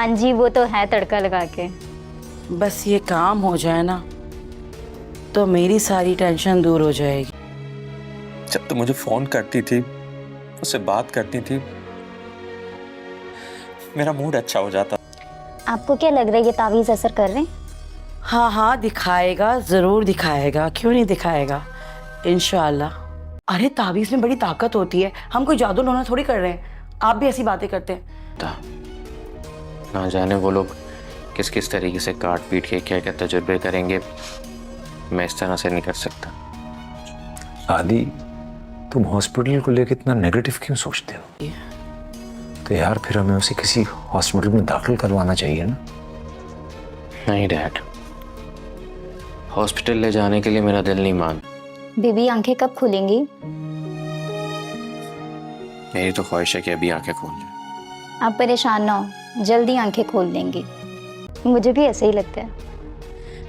हाँ जी, वो तो है तड़का लगा के। बस ये काम हो जाए ना तो मेरी सारी टेंशन दूर हो जाएगी। जब तो मुझे फोन करती थी, उससे बात करती थी, मेरा मूड अच्छा हो जाता। आपको क्या लग रहा है ये तावीज़ असर कर रहे हैं? हाँ हाँ दिखाएगा, जरूर दिखाएगा, क्यों नहीं दिखाएगा, इंशाल्लाह। अरे ताबीज में बड़ी ताकत होती है, हम कोई जादू टोना थोड़ी कर रहे हैं, आप भी ऐसी बातें करते हैं। ना जाने वो लोग किस किस तरीके से काट पीट के क्या क्या तजुर्बे करेंगे, मैं इस तरह से नहीं कर सकता। आदि, तुम हॉस्पिटल को लेकर इतना नेगेटिव क्यों सोचते हो? तो यार फिर हमें उसे किसी हॉस्पिटल में दाखिल करवाना चाहिए ना। नहीं डैड, हॉस्पिटल ले जाने के लिए मेरा दिल नहीं मान। बीबी आंखें कब खुलेंगी? मेरी तो ख्वाहिश है कि अभी आंखें खोल जाए। आप परेशान ना हो, जल्दी आंखें खोल देंगी। मुझे भी ऐसे ही लगता है।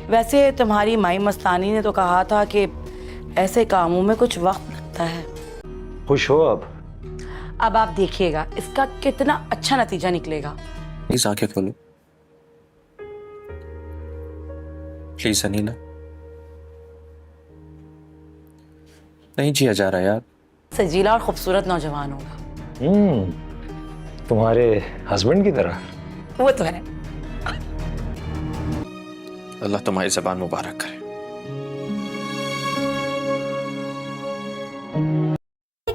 वैसे तुम्हारी माई मस्तानी ने तो कहा था कि ऐसे कामों में कुछ वक्त लगता है। खुश हो अब आप देखिएगा इसका कितना अच्छा नतीजा निकलेगा। प्लीज आंखें खोलो, प्लीज अनीला। नहीं जिया जा रहा यार। सजीला और खूबसूरत नौजवान होगा। तुम्हारे हस्बैंड की तरह। वो तो है। अल्लाह तुम्हारी ज़बान मुबारक करे।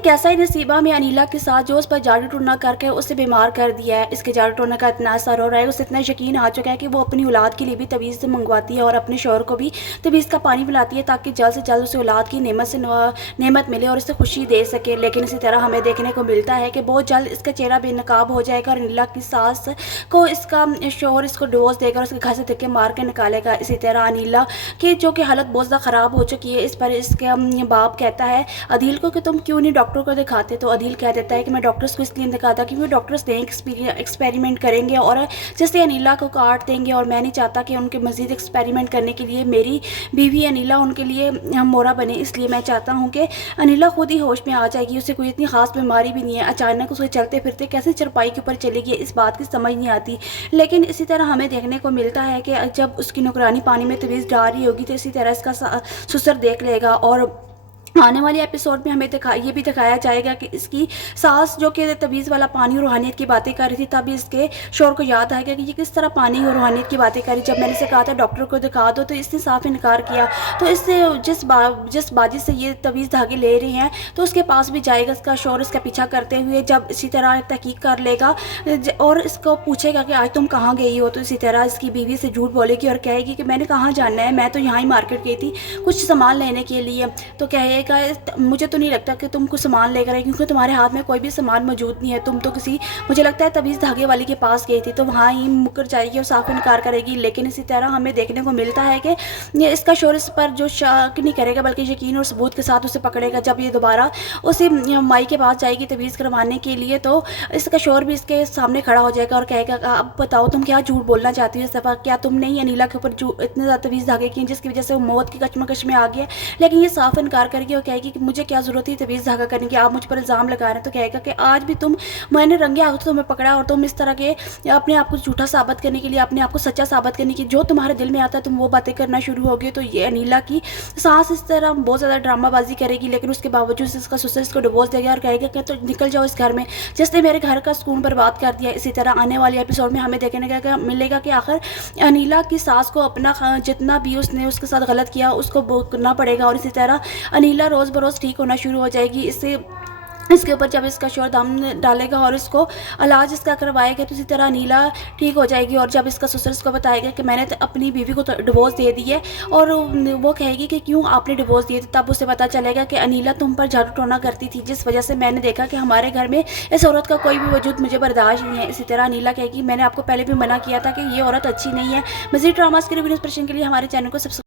कैसा ही नसीबा में अनीला के साथ जो उस पर जादू टोना करके उसे बीमार कर दिया है। इसके जादू टोना का इतना असर हो रहा है, उसे इतना यकीन आ चुका है कि वो अपनी औलाद के लिए भी तवीज़ मंगवाती है और अपने शौहर को भी तवीज़ का पानी पिलाती है ताकि जल्द से जल्द उसे औलाद की नेमत मिले और उसे खुशी दे सके। लेकिन इसी तरह हमें देखने को मिलता है कि बहुत जल्द इसका चेहरा बेनकाब हो जाएगा और अनीला की सास को इसका शौहर इसको डिवोर्स देकर उसके घर से धक्के मार के निकालेगा। इसी तरह अनीला की जो कि हालत बहुत ज़्यादा ख़राब हो चुकी है, इस पर इसके बाप कहता है अदील को कि तुम क्यों नहीं डॉक्टर को दिखाते। तो अदील कह देता है कि मैं डॉक्टर्स को इसलिए दिखाता क्योंकि डॉक्टर्स नए एक्सपेरिमेंट करेंगे और जैसे अनीला को काट देंगे और मैं नहीं चाहता कि उनके मज़ीद एक्सपेरिमेंट करने के लिए मेरी बीवी अनीला उनके लिए मोरा बने। इसलिए मैं चाहता हूँ कि अनीला खुद ही होश में आ जाएगी, उसे कोई इतनी ख़ास बीमारी भी नहीं है, अचानक उसे चलते फिरते कैसे चरपाई के ऊपर चलेगी इस बात की समझ नहीं आती। लेकिन इसी तरह हमें देखने को मिलता है कि जब उसकी नौकरानी पानी में तवीज़ डाल रही होगी तो इसी तरह इसका ससुर देख लेगा और आने वाले एपिसोड में हमें ये भी दिखाया जाएगा कि इसकी सास जो कि तवीज़ वाला पानी और रूहानियत की बातें कर रही थी, तभी इसके शौहर को याद आएगा कि ये किस तरह पानी और रूहानियत की बातें करी। जब मैंने इसे कहा था डॉक्टर को दिखा दो तो इसने साफ इनकार किया। तो इससे जिस बाजी से ये तवीज़ धागे ले रहे हैं तो उसके पास भी जाएगा इसका शौहर इसका पीछा करते हुए। जब इसी तरह तहकीक कर लेगा और इसको पूछेगा कि आज तुम कहाँ गई हो, तो इसी तरह इसकी बीवी से झूठ बोलेगी और कहेगी कि मैंने कहाँ जाना है, मैं तो यहाँ ही मार्केट गई थी कुछ सामान लेने के लिए। तो कहेगा मुझे तो नहीं लगता कि तुम कुछ सामान लेकर आए क्योंकि तुम्हारे हाथ में कोई भी सामान मौजूद नहीं है, तुम तो किसी मुझे लगता है तवीज़ धागे वाली के पास गई थी। तो वहाँ ही मुकर जाएगी और साफ इनकार करेगी। लेकिन इसी तरह हमें देखने को मिलता है कि इसका शौहर इस पर जो शक नहीं करेगा बल्कि यकीन और सबूत के साथ उसे पकड़ेगा। जब ये दोबारा उसे माई के पास जाएगी तवीज़ करवाने के लिए तो इसका शौहर भी इसके सामने खड़ा हो जाएगा और कहेगा अब बताओ तुम क्या झूठ बोलना चाहती हो इस दफ़ा, क्या तुमने ही अनीला के ऊपर इतने ज़्यादा तवीज़ धागे किए जिसकी वजह से वो मौत की कश्मकश में आ गया। लेकिन ये साफ इनकार करेगी और कहेगी कि मुझे क्या ज़रूरत है तवीज़ धागा करने की, आप मुझ पर इल्ज़ाम लगा रहे हैं। तो कहेगा कि आज भी मैंने रंगे हाथों तुम्हें पकड़ा और तुम इस तरह के अपने आप को झूठा साबित करने के लिए, अपने आप को सच्चा साबित करने की जो तुम्हारे दिल में आता है तुम वो बातें करना शुरू हो गए। तो ये अनीला की सास इस तरह बहुत ज़्यादा ड्रामाबाजी करेगी लेकिन उसके बावजूद इसका ससुर इसको डिवोर्स देगा और कहेगा कि तो निकल जाओ इस घर में जिसने मेरे घर का सुकून बर्बाद कर दिया। इसी तरह आने वाले एपिसोड में हमें देखने का मिलेगा कि आखिर अनीला की सास को अपना जितना भी उसने उसके साथ गलत किया उसको भुगतना पड़ेगा और इसी तरह अनीला रोज़ बरोज़ ठीक होना शुरू हो जाएगी। इसके ऊपर जब इसका शौहर दम डालेगा और इसको इलाज इसका करवाएगा तो इसी तरह अनीला ठीक हो जाएगी। और जब इसका ससुर इसको बताएगा कि मैंने तो अपनी बीवी को तो डिवोर्स दे दी है और वो कहेगी कि क्यों आपने डिवोर्स दिए, तब उसे पता चलेगा कि अनीला तुम पर जादू टोना करती थी जिस वजह से मैंने देखा कि हमारे घर में इस औरत का कोई भी वजूद मुझे बर्दाश्त नहीं है। इसी तरह अनीला कहेगी मैंने आपको पहले भी मना किया था कि ये औरत अच्छी नहीं है। मज़ीद ड्रामास के रिव्यू के लिए हमारे चैनल को सब्सक्राइब